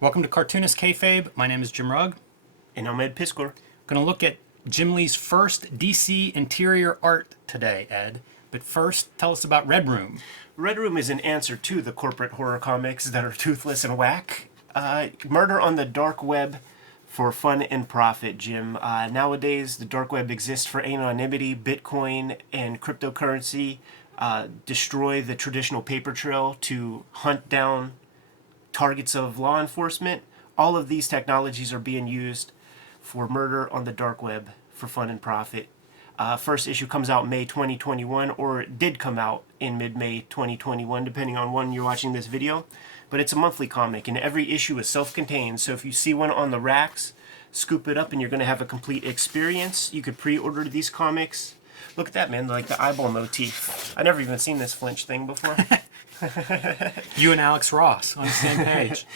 Welcome to Cartoonist Kayfabe. My name is Jim Rugg. And I'm Ed Piscor. Going to look at Jim Lee's first DC interior art today, Ed. But first, tell us about Red Room. Red Room is an answer to the corporate horror comics that are toothless and whack. Murder on the dark web for fun and profit, Jim. Nowadays, the dark web exists for anonymity, Bitcoin, and cryptocurrency. Destroy the traditional paper trail to hunt down targets of law enforcement. All of these technologies are being used for murder on the dark web for fun and profit. First issue comes out May 2021, or it did come out in mid-May 2021, depending on when you're watching this video. But it's a monthly comic, and every issue is self-contained. So if you see one on the racks, scoop it up, and you're going to have a complete experience. You could pre-order these comics. Look at that, man, like the eyeball motif. I've never even seen this Flinch thing before. You and Alex Ross on the same page.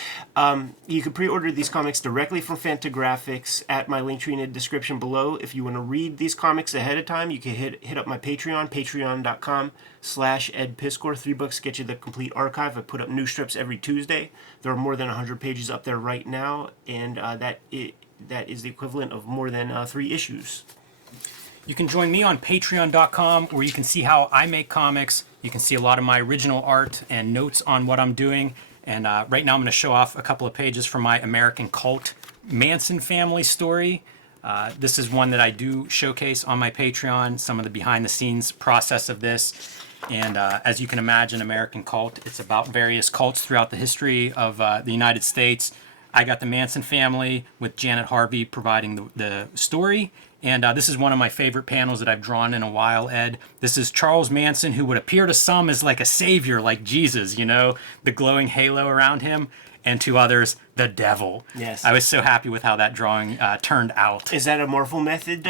You can pre-order these comics directly from Fantagraphics at my link tree in the description below. If you want to read these comics ahead of time, you can hit up my Patreon, patreon.com/edpiscor. $3 get you the complete archive. I put up new strips every Tuesday. There are more than 100 pages up there right now, and that is the equivalent of more than 3 issues. You can join me on patreon.com where you can see how I make comics. You can see a lot of my original art and notes on what I'm doing. And right now I'm going to show off a couple of pages from my American Cult Manson family story. This is one that I do showcase on my Patreon, some of the behind the scenes process of this. And as you can imagine, American Cult, it's about various cults throughout the history of the United States. I got the Manson family with Janet Harvey providing the story. And this is one of my favorite panels that I've drawn in a while, Ed. This is Charles Manson, who would appear to some as like a savior, like Jesus, you know, the glowing halo around him, and to others, the devil. Yes. I was so happy with how that drawing turned out. Is that a Marvel Method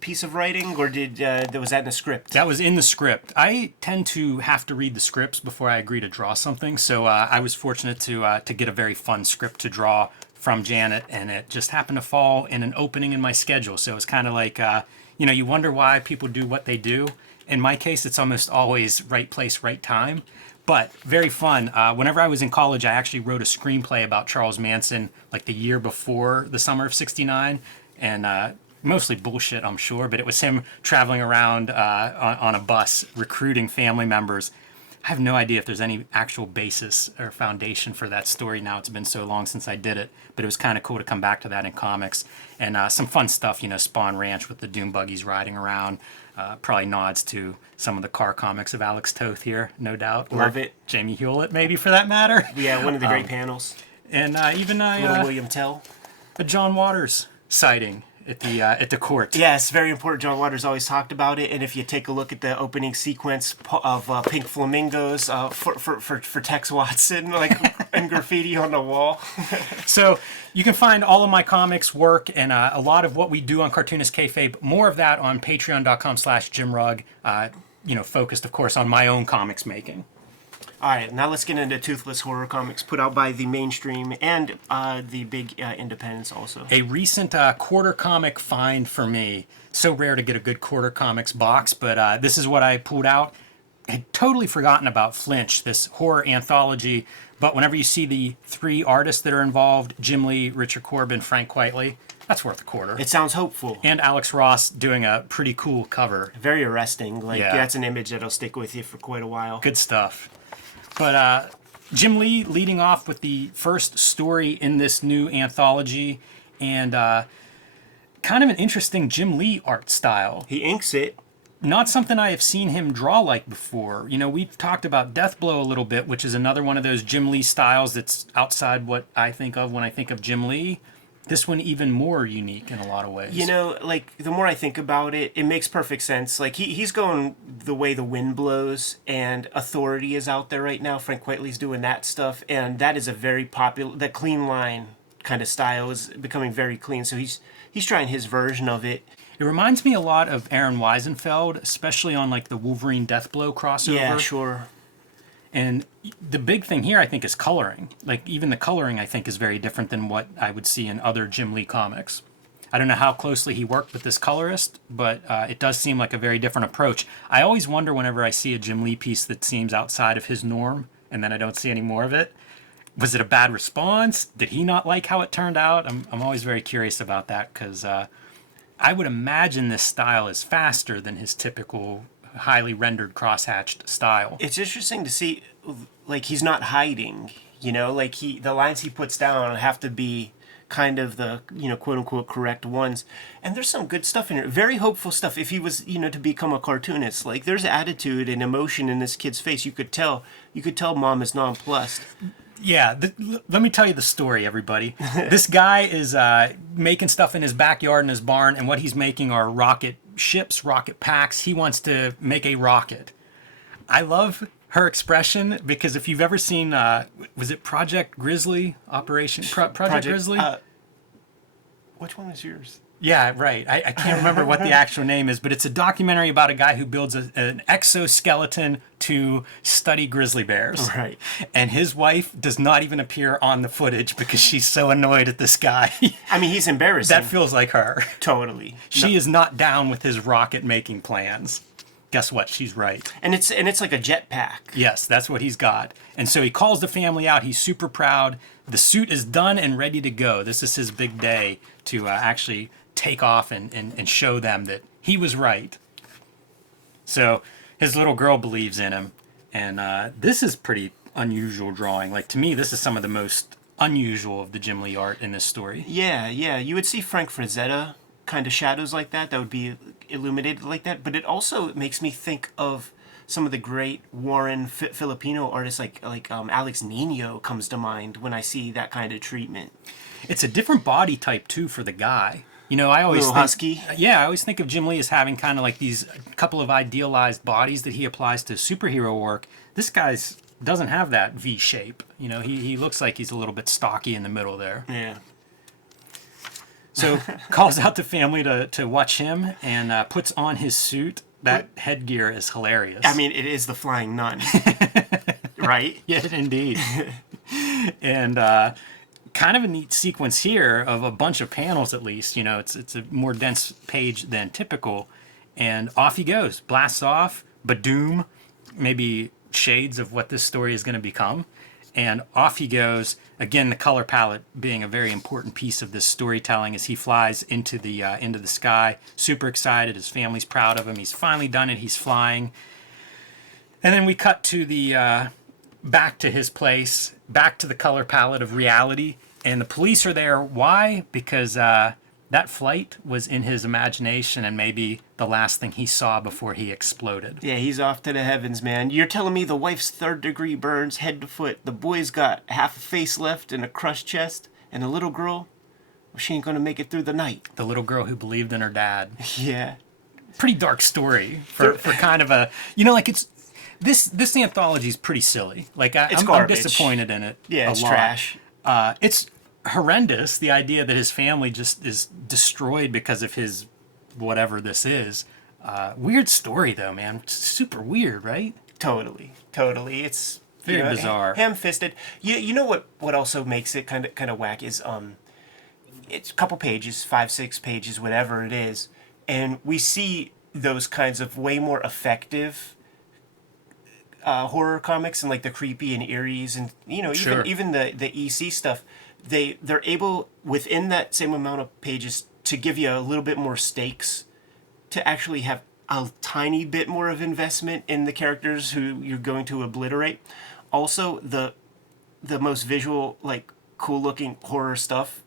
piece of writing, or was that in the script? That was in the script. I tend to have to read the scripts before I agree to draw something, so I was fortunate to get a very fun script to draw from Janet, and it just happened to fall in an opening in my schedule. So it's kind of like, you wonder why people do what they do. In my case, it's almost always right place, right time. But very fun. Whenever I was in college, I actually wrote a screenplay about Charles Manson like the year before the summer of '69. And mostly bullshit, I'm sure, but it was him traveling around on a bus recruiting family members. I have no idea if there's any actual basis or foundation for that story now. It's been so long since I did it, but it was kind of cool to come back to that in comics. And some fun stuff, Spawn Ranch with the Doom buggies riding around. Probably nods to some of the car comics of Alex Toth here, no doubt. Love it. Jamie Hewlett, maybe, for that matter. Yeah, one of the great panels. And even Little William Tell. a John Waters sighting at the court. Yes, very important. John Waters always talked about it. And if you take a look at the opening sequence of Pink Flamingos for Tex Watson, like and graffiti on the wall. So you can find all of my comics work and a lot of what we do on Cartoonist Kayfabe, more of that on patreon.com/JimRugg, focused, of course, on my own comics making. All right, now let's get into Toothless Horror comics put out by the mainstream and the big independents also. A recent quarter comic find for me. So rare to get a good quarter comics box, but this is what I pulled out. I had totally forgotten about Flinch, this horror anthology, but whenever you see the 3 artists that are involved, Jim Lee, Richard Corben, Frank Quitely, that's worth a quarter. It sounds hopeful. And Alex Ross doing a pretty cool cover. Very arresting. Yeah. That's an image that'll stick with you for quite a while. Good stuff. But Jim Lee leading off with the first story in this new anthology, and kind of an interesting Jim Lee art style. He inks it. Not something I have seen him draw like before. We've talked about Deathblow a little bit, which is another one of those Jim Lee styles that's outside what I think of when I think of Jim Lee. This one even more unique in a lot of ways. The more I think about it, it makes perfect sense. Like, he's going the way the wind blows, and Authority is out there right now. Frank Quitely's doing that stuff, and that is a very popular, that clean line kind of style is becoming very clean. So he's trying his version of it. It reminds me a lot of Aaron Wiesenfeld, especially on like the Wolverine Deathblow crossover. Yeah, sure. And the big thing here, I think, is coloring. Like, even the coloring, I think, is very different than what I would see in other Jim Lee comics. I don't know how closely he worked with this colorist, but it does seem like a very different approach. I always wonder whenever I see a Jim Lee piece that seems outside of his norm, and then I don't see any more of it. Was it a bad response? Did he not like how it turned out? I'm always very curious about that because I would imagine this style is faster than his typical highly rendered crosshatched style. It's interesting to see, like, he's not hiding, you know, like the lines he puts down have to be kind of the, you know, quote unquote correct ones. And there's some good stuff in here. Very hopeful stuff. If he was, you know, to become a cartoonist, like there's attitude and emotion in this kid's face. You could tell mom is nonplussed. Yeah, let me tell you the story, everybody. This guy is making stuff in his backyard in his barn, and what he's making are rocket ships, rocket packs. He wants to make a rocket. I love her expression because if you've ever seen, was it Project Grizzly? Project Grizzly? Which one is yours? Yeah, right. I can't remember what the actual name is, but it's a documentary about a guy who builds an exoskeleton to study grizzly bears. Right. And his wife does not even appear on the footage because she's so annoyed at this guy. I mean, he's embarrassing. That feels like her. Totally. She is not down with his rocket making plans. Guess what? She's right. And it's like a jetpack. Yes, that's what he's got. And so he calls the family out. He's super proud. The suit is done and ready to go. This is his big day to actually take off and show them that he was right. So his little girl believes in him. And this is pretty unusual drawing. Like, to me, this is some of the most unusual of the Jim Lee art in this story. Yeah. You would see Frank Frazetta kind of shadows like that would be illuminated like that. But it also makes me think of some of the great Warren Filipino artists like Alex Nino comes to mind when I see that kind of treatment. It's a different body type, too, for the guy. You know, I always think, husky. Yeah, I always think of Jim Lee as having kind of like these couple of idealized bodies that he applies to superhero work. This guy's doesn't have that V shape. You know, he looks like he's a little bit stocky in the middle there. Yeah. So calls out the family to watch him and puts on his suit. That headgear is hilarious. I mean, it is the Flying Nun, right? Yeah, indeed. And kind of a neat sequence here of a bunch of panels, at least. You know, it's a more dense page than typical. And off he goes. Blasts off. Badoom. Maybe shades of what this story is going to become. And off he goes. Again, the color palette being a very important piece of this storytelling as he flies into the sky. Super excited. His family's proud of him. He's finally done it. He's flying. And then we cut to the back to his place, back to the color palette of reality. And the police are there. Why? Because that flight was in his imagination and maybe the last thing he saw before he exploded. Yeah, he's off to the heavens, man. You're telling me the wife's third-degree burns head to foot, the boy's got half a face left and a crushed chest, and the little girl, well, she ain't gonna make it through the night. The little girl who believed in her dad. Yeah. Pretty dark story for kind of a, you know, like it's, this anthology is pretty silly. Like I'm disappointed in it. Yeah, it's lot. trash. It's horrendous, the idea that his family just is destroyed because of his whatever this is. Weird story though, man. It's super weird, right? Totally. It's very bizarre. Ham-fisted. You know what also makes it kind of whack is it's a couple pages, 5-6 pages, whatever it is, and we see those kinds of way more effective horror comics and like the creepy and eerie's and even the EC stuff. They're able within that same amount of pages to give you a little bit more stakes, to actually have a tiny bit more of investment in the characters who you're going to obliterate. Also, the most visual, like cool looking horror stuff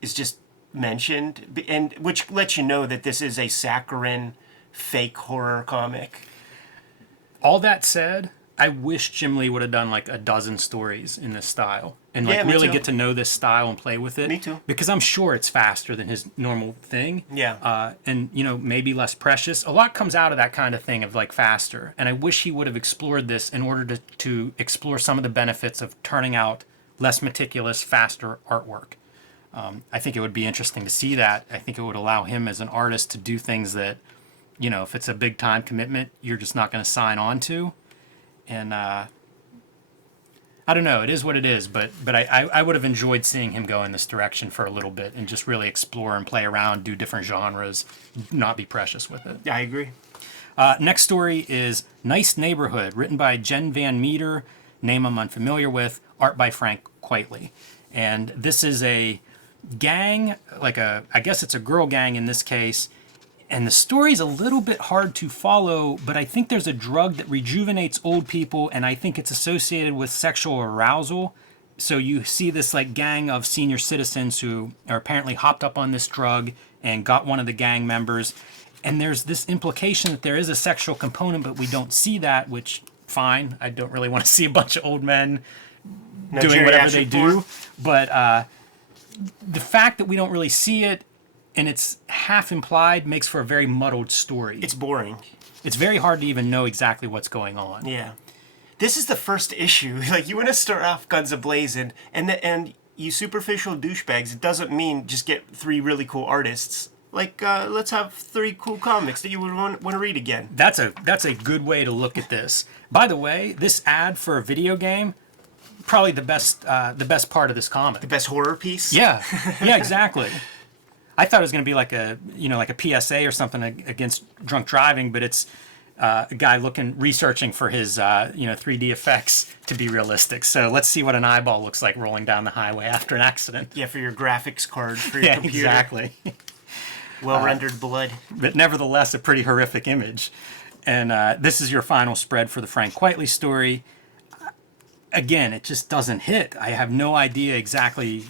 is just mentioned, and which lets you know that this is a saccharine fake horror comic. All that said, I wish Jim Lee would have done like a dozen stories in this style and like really get to know this style and play with it. Me too. Because I'm sure it's faster than his normal thing. Yeah. And maybe less precious. A lot comes out of that kind of thing of like faster. And I wish he would have explored this in order to explore some of the benefits of turning out less meticulous, faster artwork. I think it would be interesting to see that. I think it would allow him as an artist to do things that, if it's a big time commitment, you're just not going to sign on to. And I don't know, it is what it is, but I would have enjoyed seeing him go in this direction for a little bit and just really explore and play around, do different genres, not be precious with it. Yeah, I agree. Next story is Nice Neighborhood, written by Jen Van Meter, name I'm unfamiliar with, art by Frank Quitely. And this is a gang, I guess it's a girl gang in this case. And the story's a little bit hard to follow, but I think there's a drug that rejuvenates old people, and I think it's associated with sexual arousal. So you see this like gang of senior citizens who are apparently hopped up on this drug and got one of the gang members. And there's this implication that there is a sexual component, but we don't see that, which, fine. I don't really want to see a bunch of old men doing whatever they do. But the fact that we don't really see it, and it's half implied, makes for a very muddled story. It's boring. It's very hard to even know exactly what's going on. Yeah. This is the first issue. Like, you want to start off guns a-blazing, and you superficial douchebags, it doesn't mean just get 3 really cool artists. Like, let's have 3 cool comics that you would want to read again. That's a good way to look at this. By the way, this ad for a video game, probably the best part of this comic. The best horror piece? Yeah, exactly. I thought it was going to be like a PSA or something against drunk driving, but it's a guy researching for his 3D effects to be realistic. So let's see what an eyeball looks like rolling down the highway after an accident. Yeah, for your graphics card for your computer. Exactly. Well-rendered blood. But nevertheless, a pretty horrific image. And this is your final spread for the Frank Quitely story. Again, it just doesn't hit. I have no idea exactly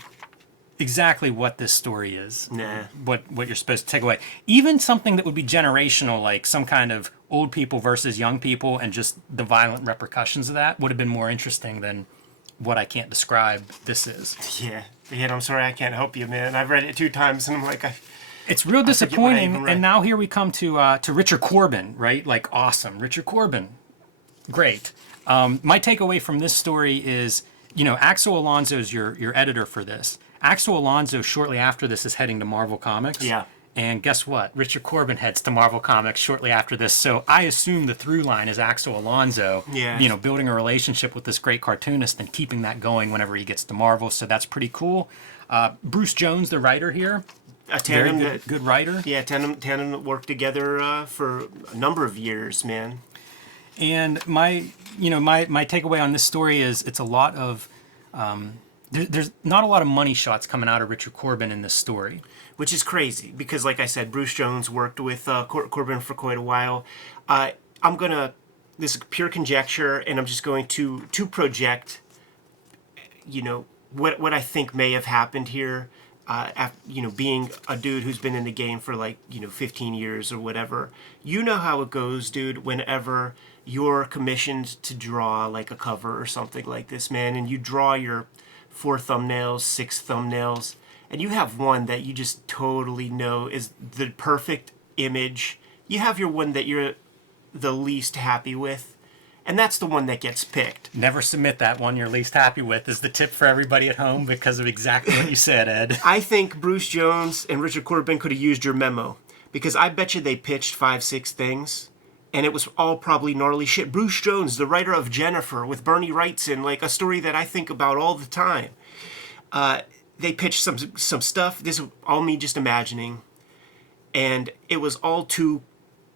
what this story is. Nah. What you're supposed to take away. Even something that would be generational, like some kind of old people versus young people, and just the violent repercussions of that would have been more interesting than what I can't describe this is. Yeah, I'm sorry I can't help you, man. I've read it 2 times, and I'm like, it's real disappointing. And now here we come to Richard Corben, right? Like, awesome. Richard Corben. Great. My takeaway from this story is, Axel Alonso is your editor for this. Axel Alonso, shortly after this, is heading to Marvel Comics. Yeah. And guess what? Richard Corben heads to Marvel Comics shortly after this. So I assume the through line is Axel Alonso, building a relationship with this great cartoonist and keeping that going whenever he gets to Marvel. So that's pretty cool. Bruce Jones, the writer here, a tandem, very good writer. Yeah, tandem that worked together for a number of years, man. And my takeaway on this story is it's a lot of there's not a lot of money shots coming out of Richard Corben in this story, which is crazy because, like I said, Bruce Jones worked with Corben for quite a while. This is pure conjecture, and I'm just going to project, what I think may have happened here. After, being a dude who's been in the game for 15 years or whatever, you know how it goes, dude. Whenever you're commissioned to draw like a cover or something like this, man, and you draw your 4 thumbnails, 6 thumbnails, and you have one that you just totally know is the perfect image. You have your one that you're the least happy with, and that's the one that gets picked. Never submit that one you're least happy with is the tip for everybody at home because of exactly what you said, Ed. I think Bruce Jones and Richard Corben could have used your memo because I bet you they pitched 5-6 things, and it was all probably gnarly shit. Bruce Jones, the writer of Jennifer with Bernie Wrightson, like a story that I think about all the time. They pitched some stuff. This is all me just imagining. And it was all too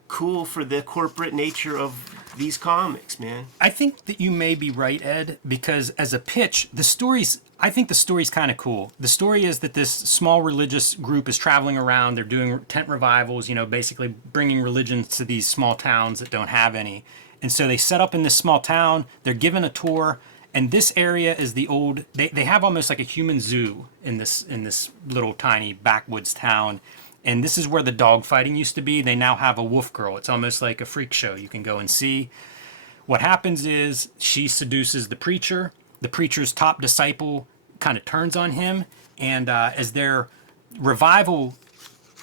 cool for the corporate nature of these comics, man. I think that you may be right, Ed, because as a pitch, I think the story's kind of cool. The story is that this small religious group is traveling around. They're doing tent revivals, basically bringing religion to these small towns that don't have any. And so they set up in this small town. They're given a tour. And this area is the old. They have almost like a human zoo in this little tiny backwoods town, and this is where the dog fighting used to be. They now have a wolf girl. It's almost like a freak show. You can go and see. What happens is she seduces the preacher. The preacher's top disciple kind of turns on him, and as their revival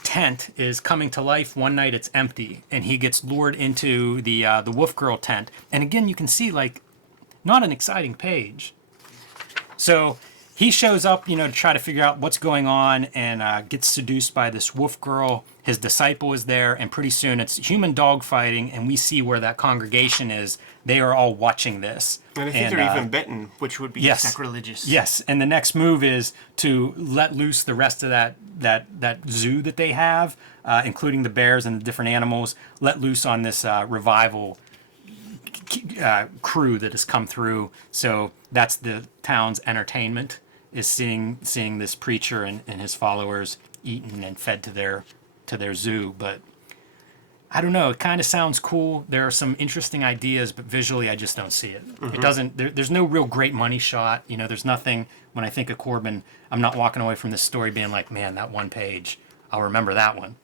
tent is coming to life, one night it's empty, and he gets lured into the wolf girl tent. And again, you can see not an exciting page. So he shows up, to try to figure out what's going on and gets seduced by this wolf girl. His disciple is there, and pretty soon it's human dog fighting, and we see where that congregation is. They are all watching this. And I think they're even bitten, which would be sacrilegious. Yes, and the next move is to let loose the rest of that zoo that they have, including the bears and the different animals, let loose on this revival crew that has come through. So that's the town's entertainment, is seeing this preacher and his followers eaten and fed to their zoo. But I don't know. It kind of sounds cool. There are some interesting ideas, but visually, I just don't see it. It doesn't. There's no real great money shot. There's nothing. When I think of Corben, I'm not walking away from this story being like, man, that one page, I'll remember that one.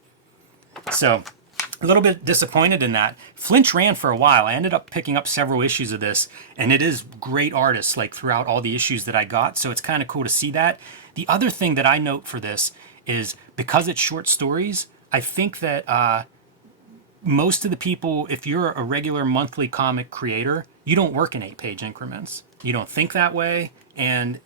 So, a little bit disappointed in that. Flinch ran for a while. I ended up picking up several issues of this, and it is great artists like throughout all the issues that I got. So it's kind of cool to see that. The other thing that I note for this is because it's short stories. I think that. Most of the people, if you're a regular monthly comic creator, you don't work in 8-page increments. You don't think that way, and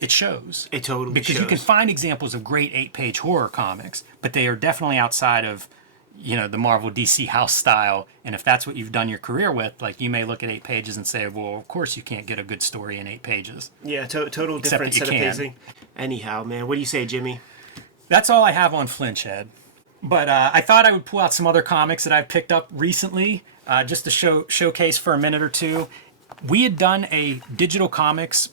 it shows. It totally because shows. You can find examples of great 8-page horror comics, but they are definitely outside of, the Marvel DC house style. And if that's what you've done your career with, like, you may look at 8 pages and say, well, of course you can't get a good story in 8 pages. Yeah, total different set of pacing. Anyhow, man, what do you say, Jimmy? That's all I have on Flinch, Ed. But I thought I would pull out some other comics that I've picked up recently, just to showcase for a minute or two. We had done a digital comics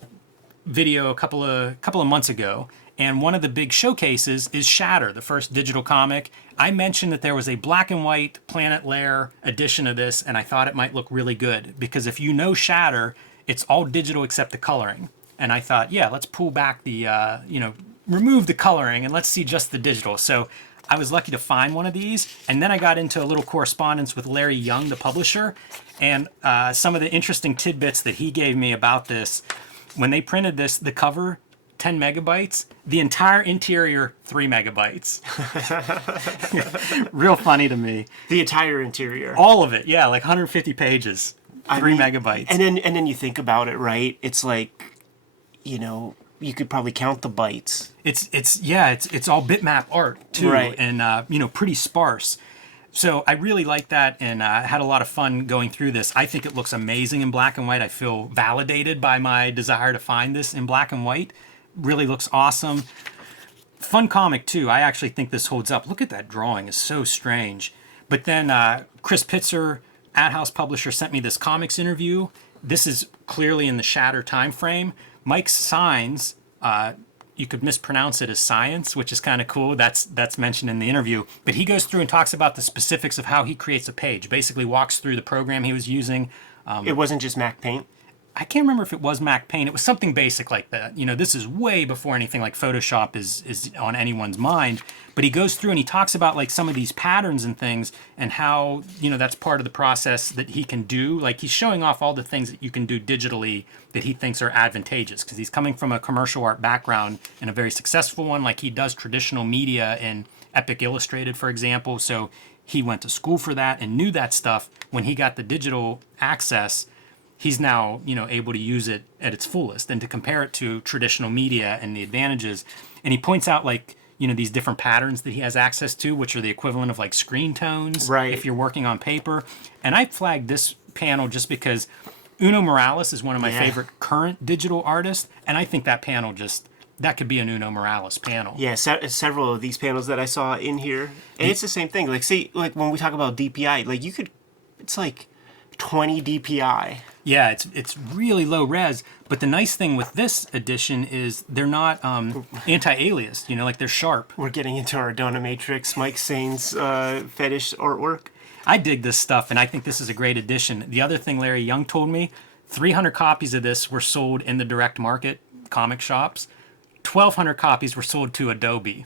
video a couple of months ago, and one of the big showcases is Shatter, the first digital comic. I mentioned that there was a black and white Planet Lair edition of this, and I thought it might look really good because if you know Shatter, it's all digital except the coloring. And I thought, yeah, let's pull back the remove the coloring and let's see just the digital. So I was lucky to find one of these, and then I got into a little correspondence with Larry Young, the publisher, and some of the interesting tidbits that he gave me about this. When they printed this, the cover, 10 megabytes, the entire interior, 3 megabytes. Real funny to me. The entire interior. All of it, yeah, like 150 pages, 3 megabytes. And then you think about it, right? It's like, you could probably count the bytes. It's all bitmap art too, right. And pretty sparse. So I really like that, and had a lot of fun going through this. I think it looks amazing in black and white. I feel validated by my desire to find this in black and white. Really looks awesome. Fun comic too. I actually think this holds up. Look at that drawing; it's so strange. But then Chris Pitzer, Ad House publisher, sent me this comics interview. This is clearly in the Shatter time frame. Mike's signs, you could mispronounce it as science, which is kind of cool. That's mentioned in the interview. But he goes through and talks about the specifics of how he creates a page. Basically walks through the program he was using. It wasn't just Mac Paint? I can't remember if it was Mac Paint. It was something basic like that. This is way before anything like Photoshop is on anyone's mind. But he goes through and he talks about like some of these patterns and things and how, that's part of the process that he can do. Like he's showing off all the things that you can do digitally that he thinks are advantageous because he's coming from a commercial art background and a very successful one. Like he does traditional media in Epic Illustrated, for example. So he went to school for that and knew that stuff. When he got the digital access, he's now, able to use it at its fullest and to compare it to traditional media and the advantages. And he points out like, these different patterns that he has access to, which are the equivalent of like screen tones, right, if you're working on paper. And I flagged this panel just because Uno Morales is one of my favorite current digital artists. And I think that panel that could be an Uno Morales panel. Yeah, several of these panels that I saw in here. And it's the same thing. Like, see, like when we talk about DPI, like it's like 20 DPI. Yeah, it's really low res, but the nice thing with this edition is they're not anti-aliased, like they're sharp. We're getting into our dominatrix, Mike Sain's fetish artwork. I dig this stuff, and I think this is a great addition. The other thing Larry Young told me, 300 copies of this were sold in the direct market comic shops. 1,200 copies were sold to Adobe.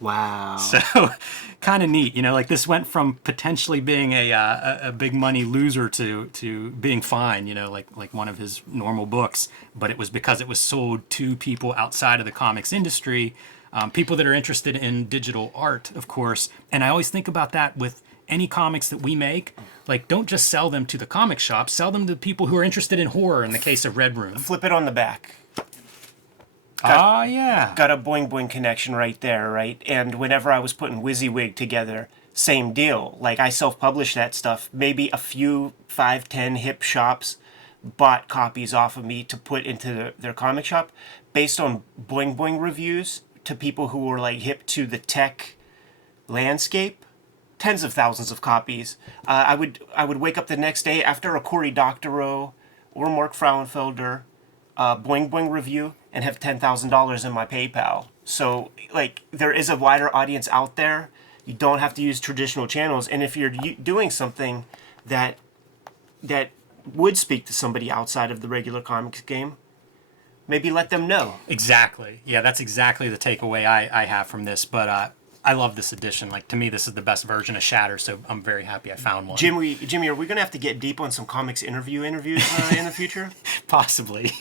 Wow. So kind of neat, like this went from potentially being a big money loser to being fine, like one of his normal books, but it was because it was sold to people outside of the comics industry, people that are interested in digital art, of course. And I always think about that with any comics that we make. Like, don't just sell them to the comic shop, sell them to people who are interested in horror in the case of Red Room. Flip it on the back. Yeah. Got a Boing Boing connection right there, right? And whenever I was putting WYSIWYG together, same deal. Like, I self-published that stuff. Maybe a few 5, 10 hip shops bought copies off of me to put into their comic shop based on Boing Boing reviews to people who were, like, hip to the tech landscape. tens of thousands of copies. I would wake up the next day after a Cory Doctorow or Mark Frauenfelder Boing Boing review and have $10,000 in my PayPal. So like there is a wider audience out there. You don't have to use traditional channels, and if you're doing something that would speak to somebody outside of the regular comics game, maybe let them know. Exactly. Yeah, that's exactly the takeaway I have from this. But I love this edition. Like, to me, this is the best version of Shatter, so I'm very happy I found one. Jimmy, are we going to have to get deep on some comics interviews in the future? Possibly.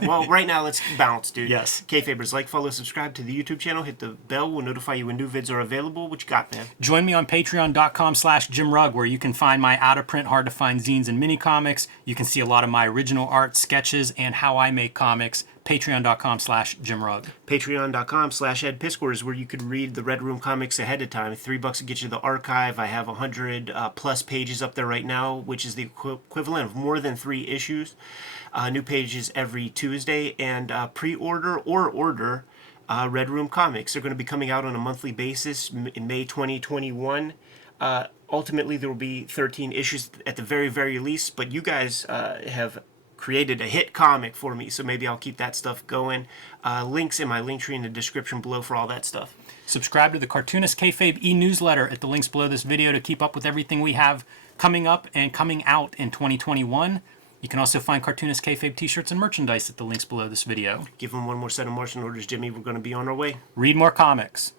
Well, right now, let's bounce, dude. Yes. Kayfabers, like, follow, subscribe to the YouTube channel. Hit the bell. We'll notify you when new vids are available. What you got, man? Join me on patreon.com/JimRugg, where you can find my out-of-print, hard-to-find zines and mini-comics. You can see a lot of my original art, sketches, and how I make comics. Patreon.com/JimRugg. Patreon.com/EdPiscor is where you could read the Red Room comics ahead of time. $3 will get you the archive. I have 100 plus pages up there right now, which is the equivalent of more than 3 issues. New pages every Tuesday, and pre-order or order Red Room comics. They're going to be coming out on a monthly basis in May 2021. Ultimately, there will be 13 issues at the very, very least, but you guys have created a hit comic for me, so maybe I'll keep that stuff going. Links in my link tree in the description below for all that stuff. Subscribe to the Cartoonist Kayfabe e-newsletter at the links below this video to keep up with everything we have coming up and coming out in 2021. You can also find Cartoonist Kayfabe t-shirts and merchandise at the links below this video. Give them one more set of marching orders, Jimmy. We're going to be on our way. Read more comics.